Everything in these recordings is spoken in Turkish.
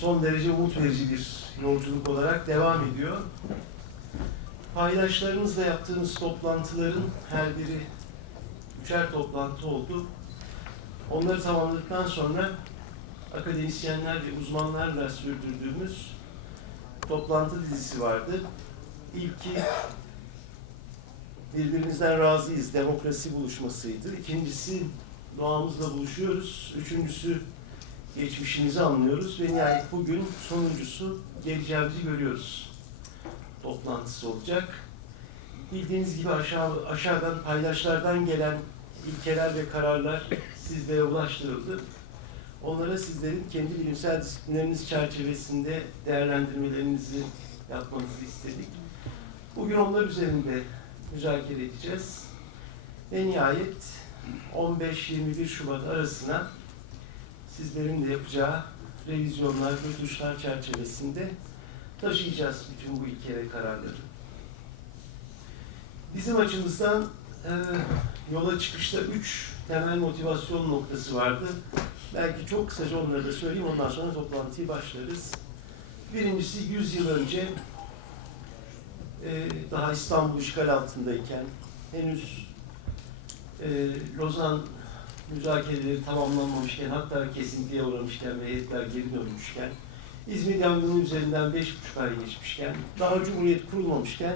son derece umut verici bir yolculuk olarak devam ediyor. Paydaşlarımızla yaptığımız toplantıların her biri üçer toplantı oldu. Onları tamamladıktan sonra akademisyenler ve uzmanlarla sürdürdüğümüz toplantı dizisi vardı. İlki birbirimizden razıyız, demokrasi buluşmasıydı. İkincisi doğamızla buluşuyoruz. Üçüncüsü geçmişimizi anlıyoruz ve nihayet bugün sonuncusu geleceğimizi görüyoruz toplantısı olacak. Bildiğiniz gibi aşağı, aşağıdan paydaşlardan gelen ilkeler ve kararlar sizlere ulaştırıldı. Onlara sizlerin kendi bilimsel disiplinleriniz çerçevesinde değerlendirmelerinizi yapmanızı istedik. Bugün onlar üzerinde müzakere edeceğiz. Ve nihayet 15-21 Şubat arasına sizlerin de yapacağı revizyonlar, götürüşler çerçevesinde taşıyacağız bütün bu ilke ve kararları. Bizim açımızdan e, yola çıkışta üç temel motivasyon noktası vardı. Belki çok kısaca onları da söyleyeyim, ondan sonra toplantıyı başlarız. Birincisi 100 yıl önce e, daha İstanbul işgal altındayken, henüz e, Lozan müzakereleri tamamlanmamışken, hatta kesintiye uğramışken ve heyetler geri dönmüşken, İzmir yangını üzerinden beş buçuk ay geçmişken, daha Cumhuriyet kurulmamışken,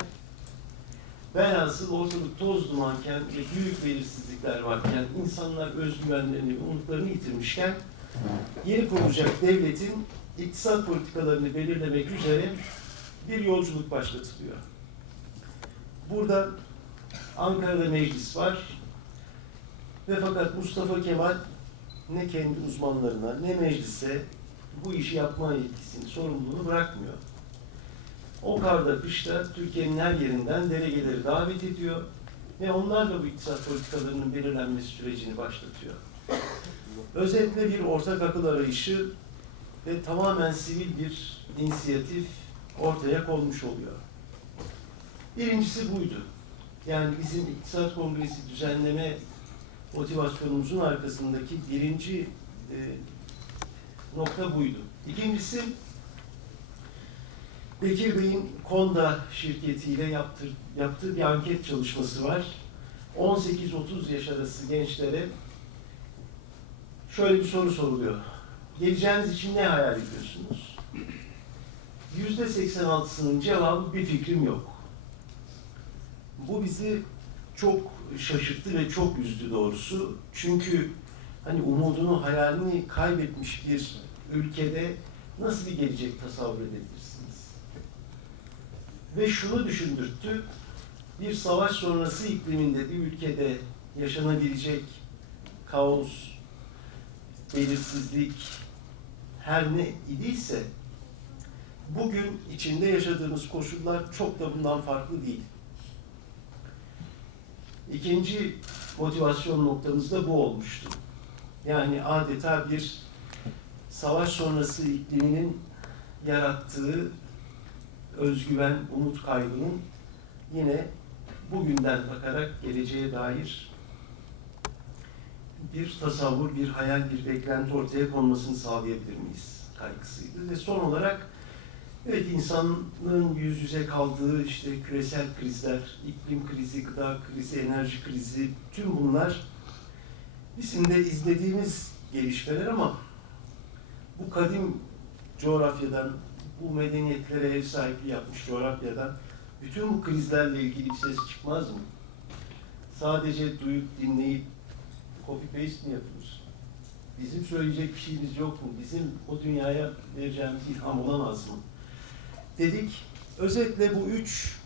velhasıl ortalık toz dumanken ve büyük belirsizlikler varken, insanlar özgüvenlerini, umutlarını yitirmişken, yeni kurulacak devletin iktisat politikalarını belirlemek üzere bir yolculuk başlatılıyor. Burada Ankara'da meclis var ve fakat Mustafa Kemal ne kendi uzmanlarına ne meclise bu işi yapma yetkisini, sorumluluğunu bırakmıyor. O karda kışta Türkiye'nin her yerinden delegeleri davet ediyor ve onlarla bu iktisat politikalarının belirlenmesi sürecini başlatıyor. Özetle bir ortak akıl arayışı ve tamamen sivil bir inisiyatif ortaya konmuş oluyor. Birincisi buydu. Yani bizim İktisat Kongresi düzenleme motivasyonumuzun arkasındaki birinci e, nokta buydu. İkincisi Bekir Bey'in Konda şirketiyle yaptır, yaptığı bir anket çalışması var. 18-30 yaş arası gençlere şöyle bir soru soruluyor. Geleceğiniz için ne hayal ediyorsunuz? Yüzde 86'sının cevabı bir fikrim yok. Bu bizi çok şaşırttı ve çok üzdü doğrusu. Çünkü hani umudunu, hayalini kaybetmiş bir ülkede nasıl bir gelecek tasavvur edebilirsiniz? Ve şunu düşündürttü, bir savaş sonrası ikliminde bir ülkede yaşanabilecek kaos, belirsizlik her ne idiyse bugün içinde yaşadığımız koşullar çok da bundan farklı değil. İkinci motivasyon noktamız da bu olmuştu. Yani adeta bir savaş sonrası ikliminin yarattığı özgüven, umut kaybının yine bugünden bakarak geleceğe dair bir tasavvur, bir hayal, bir beklenti ortaya konmasını sağlayabilir miyiz kaygısıydı. Ve son olarak evet insanlığın yüz yüze kaldığı işte küresel krizler, iklim krizi, gıda krizi, enerji krizi, tüm bunlar bizim de izlediğimiz gelişmeler ama bu kadim coğrafyadan, bu medeniyetlere ev sahipliği yapmış coğrafyadan bütün bu krizlerle ilgili bir ses çıkmaz mı? Sadece duyup dinleyip copy paste mi yapılır? Bizim söyleyecek bir şeyimiz yok mu? Bizim o dünyaya vereceğimiz ilham olamaz mı? Dedik. Özetle bu üç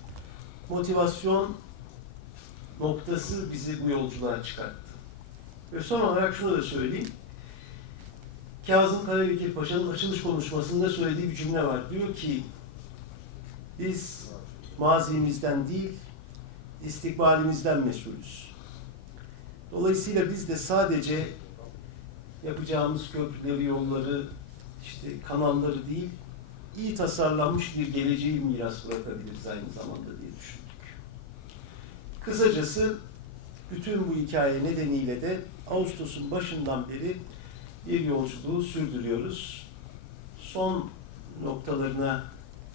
motivasyon noktası bizi bu yolculuğa çıkarttı. Ve son olarak şunu da söyleyeyim. Kazım Karabekir Paşa'nın açılış konuşmasında söylediği bir cümle var. Diyor ki, biz mazimizden değil, istikbalimizden mesulüz. Dolayısıyla biz de sadece yapacağımız köprüleri, yolları, işte kanalları değil, iyi tasarlanmış bir geleceği miras bırakabiliriz aynı zamanda diye düşündük. Kısacası bütün bu hikaye nedeniyle de Ağustos'un başından beri bir yolculuğu sürdürüyoruz. son noktalarına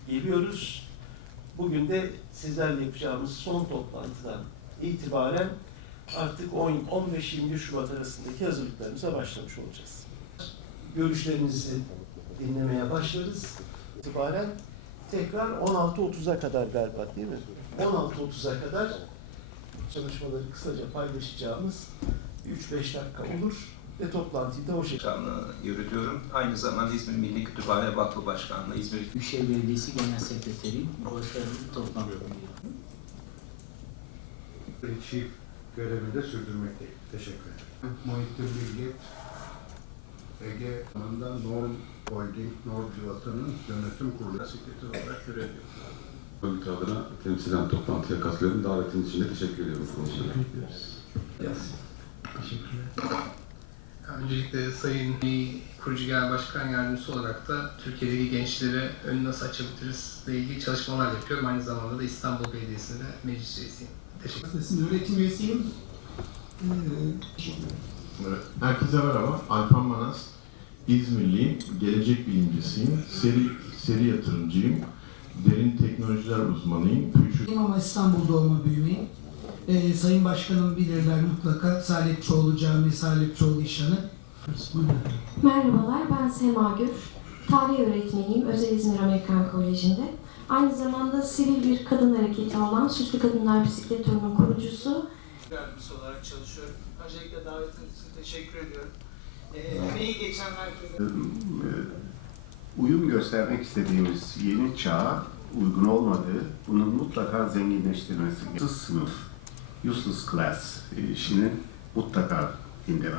geliyoruz. Bugün de sizlerle yapacağımız son toplantıdan itibaren artık 10 15-21 Şubat arasındaki hazırlıklarımıza başlamış olacağız. Görüşlerinizi dinlemeye başlarız. İtibaren tekrar 16.30'a kadar galiba değil mi? 16.30'a kadar çalışmaları kısaca paylaşacağımız 3-5 dakika olur ve toplantıyı da o şekilde Başkanlığı yürütüyorum. Aynı zamanda İzmir Milli Kütüphane Vakfı Başkanlığı, İzmir Büyükşehir Belediyesi Genel Sekreteriyim. Başarılı bir toplantı diliyorum. Chief görevinde sürdürmekteyim. Teşekkür ederim. Muhittin Bilge, Ege Hanım'dan Norm Holding, Norm Civatan'ın yönetim kurulu sekreteri olarak görev yapıyorum. Örgütü adına temsilen toplantıya katılıyorum. Davetiniz için de teşekkür ediyorum. Öncelikle Sayın Kurucu Genel Başkan Yardımcısı olarak da Türkiye'deki gençlere önü nasıl açabiliriz ile ilgili çalışmalar yapıyorum. Aynı zamanda da İstanbul Belediyesi'nde meclis üyesiyim. Teşekkür ederim. Öğretim üyesiyim. Ee, Herkese merhaba. Alpan Manas. İzmirliyim. Gelecek bilimcisiyim. Seri, seri yatırımcıyım. Derin teknolojiler uzmanıyım. Future ama İstanbul doğma büyümeyim. Ee, Sayın Başkanım bilirler mutlaka Salepçoğlu Camii, Salepçoğlu İşhanı. Merhabalar, ben Sema Gür. Tarih öğretmeniyim Özel İzmir Amerikan Koleji'nde. Aynı zamanda sivil bir kadın hareketi olan Süslü Kadınlar Bisiklet Turu'nun kurucusu. Yardımcısı olarak çalışıyorum. Öncelikle davetiniz için teşekkür ediyorum. Ee, emeği geçen herkese e, uyum göstermek istediğimiz yeni çağa uygun olmadığı, bunun mutlaka zenginleştirmesi. Sınıf, useless class e, işinin mutlaka gündeme